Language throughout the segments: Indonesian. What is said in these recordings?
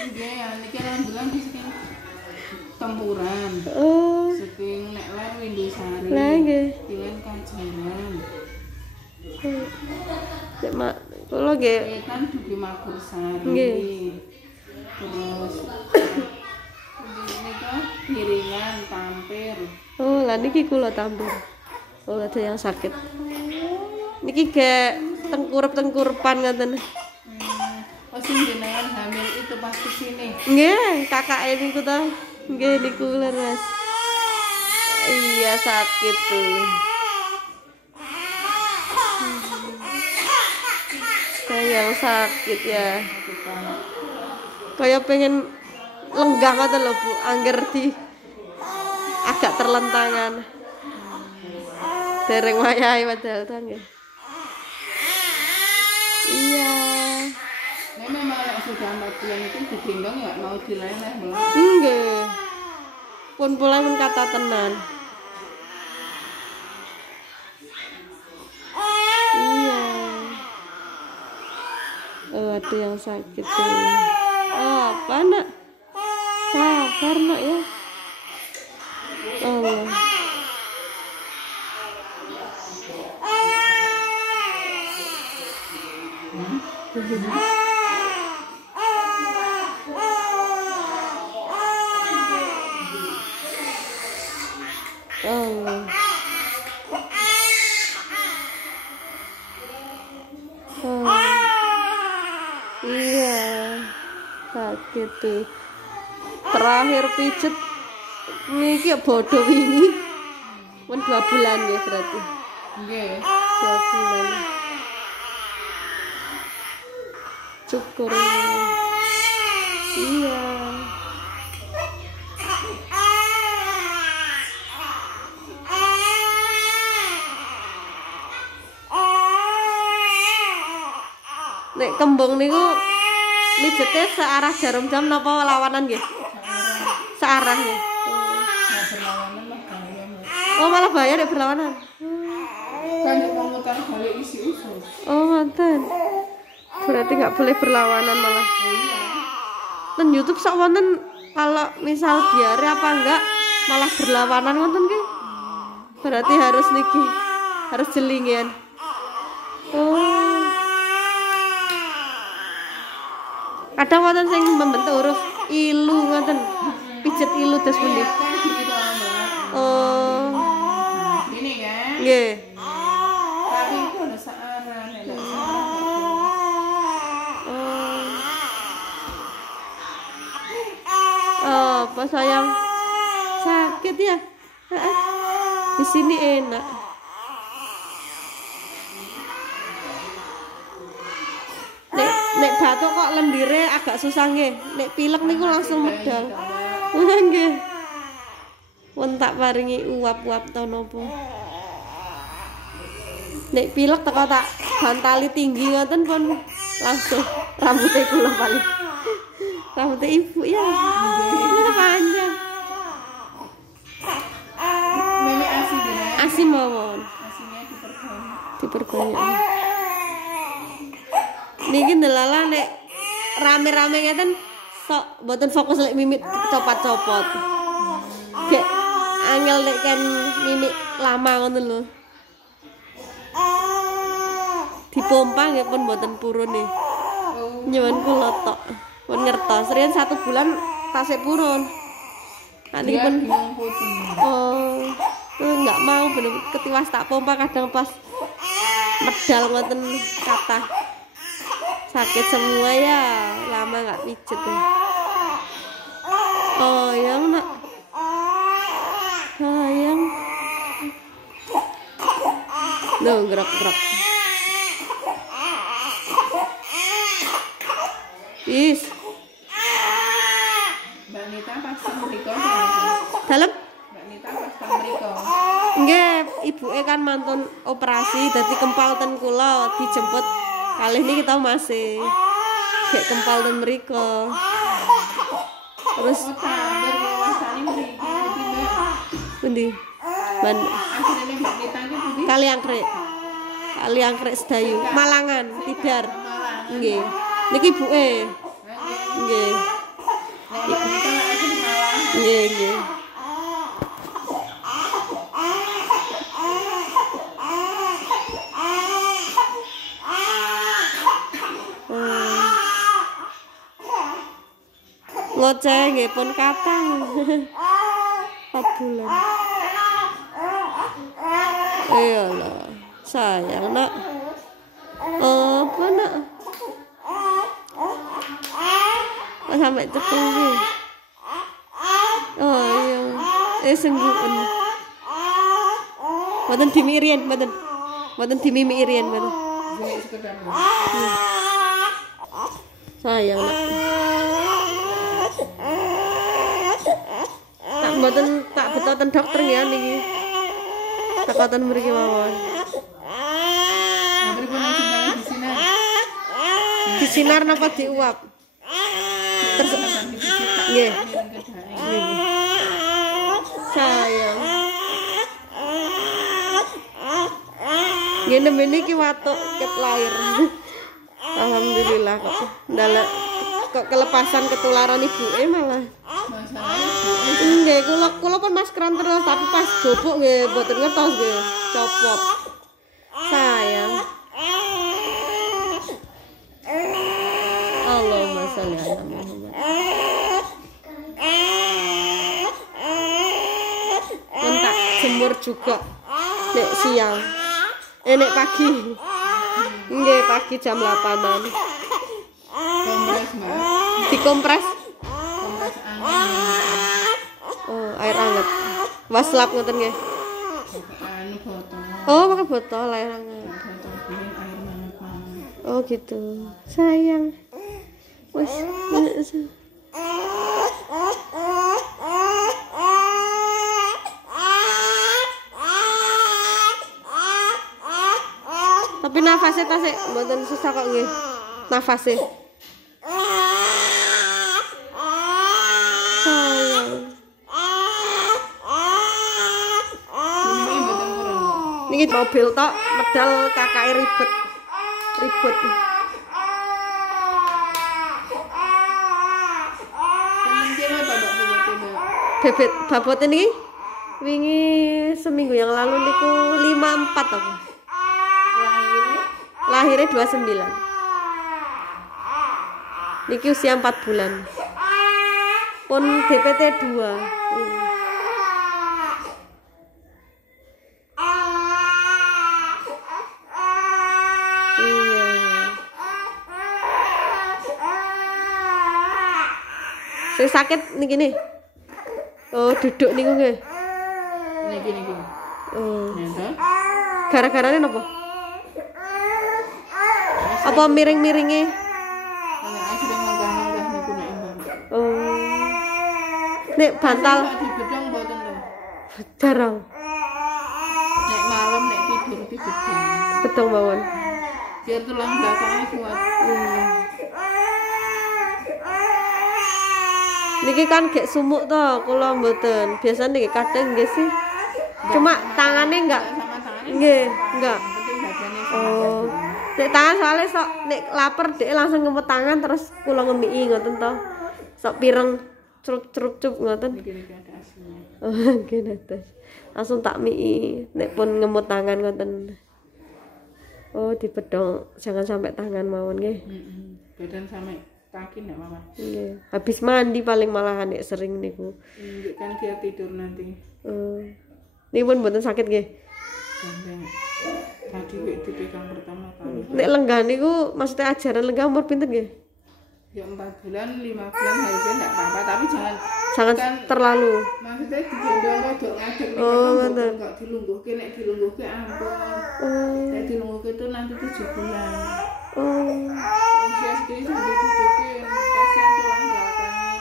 Nggih, niki alhamdulillah saking tempuran. Oh. Saking nek len Windusari. Lah nggih. Dilen Kajaran. Cek mak kula nggih. Wetan Dugi Magursari. Nggih. Terus nika Piringan, Tampir. Oh, lah niki kula Tampir. Oh, ada yang sakit. Niki ge tengkurep-tengkurepan ngoten. Oh, sing jenengan hamil itu pas kesini. Nggih, kakake niku ta. Nggih niku leres. Iya sakit tuh. Yang sakit ya. Kayak pengen lenggah ngoten lho Bu, angger di agak terlentangan. Dereng wayahe padahal ta nggih. Iya. Nah, memang kalau sudah 4 bulan itu digendong ya mau dileleh belum? Nggih. Pun pula pun kata tenan. Iya. Oh, ada yang sakit tuh. Oh, apa nak? Sabar nak ya. Allah. Allah. Oh. Iya, sakit tuh. Terakhir pijet niki bodoh ini. Pun 2 bulan ya berarti. Nggih. 2 bulan. Syukur. Iya. Nek kembung niku mijete searah jarum jam napa lawanan nggih? Searah nggih. Nah, berlawanan lah kalian. Oh, malah bayar nek berlawanan. Kan mau mutar balik isi usus. Oh, ngoten. Berarti nggak boleh berlawanan malah. Iya. Ten YouTube sok wonten kalau misal diare apa enggak malah berlawanan wonten ki. Berarti harus niki. Harus jelingan. Oh. Kadang wonten sing membentuk huruf ilu ngoten. Pijet ilu terus pundi. Oh. Ini kan. Nggih. Tapi itu ada searah, ada searah. Oh, apa sayang? Sakit ya? Di sini enak. Nek batuk kok lendire agak susah nggih. Nek pilek niku langsung medal. Nggih. Pun tak paringi uap-uap to napa. Nek pilek teko tak bantali tinggi ngoten pun langsung rambutnya kula paling. Rambutnya ibu ya. Panjang. Mimi asi bener. Asin mawon. Asinya diperbanyak. Diperbanyak. Niki ndelala nek rame-rame ngeten sok mboten fokus lek mimik copot-copot. Gek angel nek kan mimik lama ngoten lho. Dipompa nggih pun mboten purun nih. Nyuwun kula tok. Pun ngertos riyen 1 bulan tasik purun. Nah niki pun oh, tuh enggak mau bener ketiwas tak pompa kadang pas medal ngoten kathah. Sakit semua ya, lama nggak pijet ya. Oh yang nak, sayang, tuh gerak-gerak. Is. Mbak Nita pasti mriko. Dalam? Mbak Nita pasti mriko. Nggih, ibuke kan mantun operasi dadi kempal ten kula dijemput. Kali ini kita masih kayak kempal dan mriko. Terus pundi? Ban Kali Angkrek Sedayu, Malangan, Tidar. Nggih. Niki ibuke. Nggih. Ngoceh nggih pun kathah. 4 bulan. Iyalah, sayang nak. Apa nak? Sampai cekel nggih. Oh iya. Sengguken. Mboten dimirian, mboten. Mboten dimimirian, mboten. Sayang nak. Tak mboten tak betoten dokter ya niki. Tekaten mriki mawon. Disinar napa diuap? Terus nggih. Sayang. Ngene niki watuk ket lair. Alhamdulillah kok. Ndalek kok kelepasan ketularan ibuke malah. Nggih, kula pun maskeran terus tapi pas bobok nggih mboten ngertos nggih, copot. Sayang. Allahumma sholli ala Muhammad. Entak jemur juga. Nek siang. Nek pagi. Nggih, pagi jam 8-an. Kompres, Mbak. Dikompres. Kompres angin. Oh, air hangat. Waslap ngoten nggih. Anu botol. Oh, pakai botol air hangat. Botol biyen air hangat. Oh, gitu. Sayang. Wes. Tapi nafasnya tasik mboten susah kok nggih. Nafasnya. Sayang. Niki mobil tok medal kakake ribet. Ribut. Bebet babot ini wingi seminggu yang lalu niku 54 apa? Lahirnya 29. Niki usia 4 bulan. Pun DPT 2. Iya. Saya sakit niki nih. Oh, duduk niku nggih. Niki. Oh. Nyata. Gara-garane napa? Apa miring-miringe? Ana sering menggah-menggah niku nek imbang. Oh. Nek bantal Dibedong mboten lho. jarang. Nek malam nek tidur bedong. Bedong mawon. Biar tulang belakangnya kuat. Niki kan gek sumuk to, kula mboten. Biasane niki kadang nggih sih. Cuma tangannya enggak. Sama tangannya. Nggih, enggak. Penting badannya sama. Oh. Nek tangan soalnya sok nek lapar dhek langsung ngemut tangan terus kula ngemiki ngoten to. Sok pireng cerup-cerup ngoten. Niki ada aslinya. Oh, nggih terus. Langsung tak miki nek pun ngemut tangan ngoten. Oh, dipedong jangan sampai tangan mawon nggih. Badan sampai kaki enggak apa-apa. Nggih. Habis mandi paling malahan nek sering niku. Kan dia tidur nanti. Niki pun mboten sakit nggih. Gandeng. Tadi wek dipegang pertama kali. Nek lenggah niku maksudnya ajaran lenggah umur pinten nggih? Ya 4 bulan, 5 bulan harusnya enggak apa-apa, tapi jangan Jangan terlalu. maksudnya digendong rodok ngadeg bener. enggak dilungguhke, nek dilungguhke ampun. Nek dilungguhke itu nanti 7 bulan. Usia segini sudah didudukin, kasihan tulang belakangnya.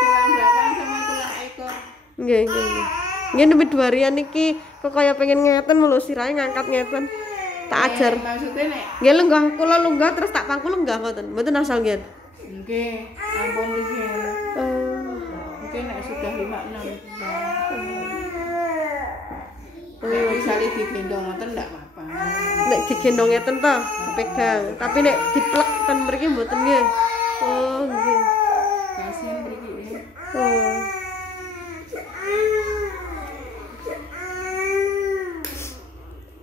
Tulang belakang sama tulang ekor. Nggih. Nggih nembe 2 harian niki kok kaya pengen ngeten mulu sirahe ngangkat ngeten. Tak ajar. Maksudnya nek Nggih lenggah, kula lenggah terus tak pangku lenggah ngoten. Mboten asal nggih. nggih, ampun iki. Mungkin nek sudah 5-6 bulan. Nek misalnya digendong ngoten enggak apa-apa. Nek digendong ngeten to, dipegang. Tapi nek diplek ten mriki mboten nggih. Oh, nggih. Kasihan mriki. Oh.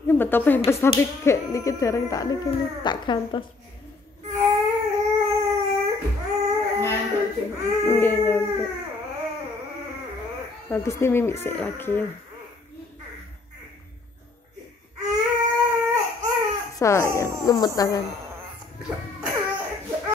Ini betul pempes tapi kayak niki dereng tak niki nih, tak gantos. Ngantuk. Habis ini mimik sih lagi ya. Sayang, ngemut tangan.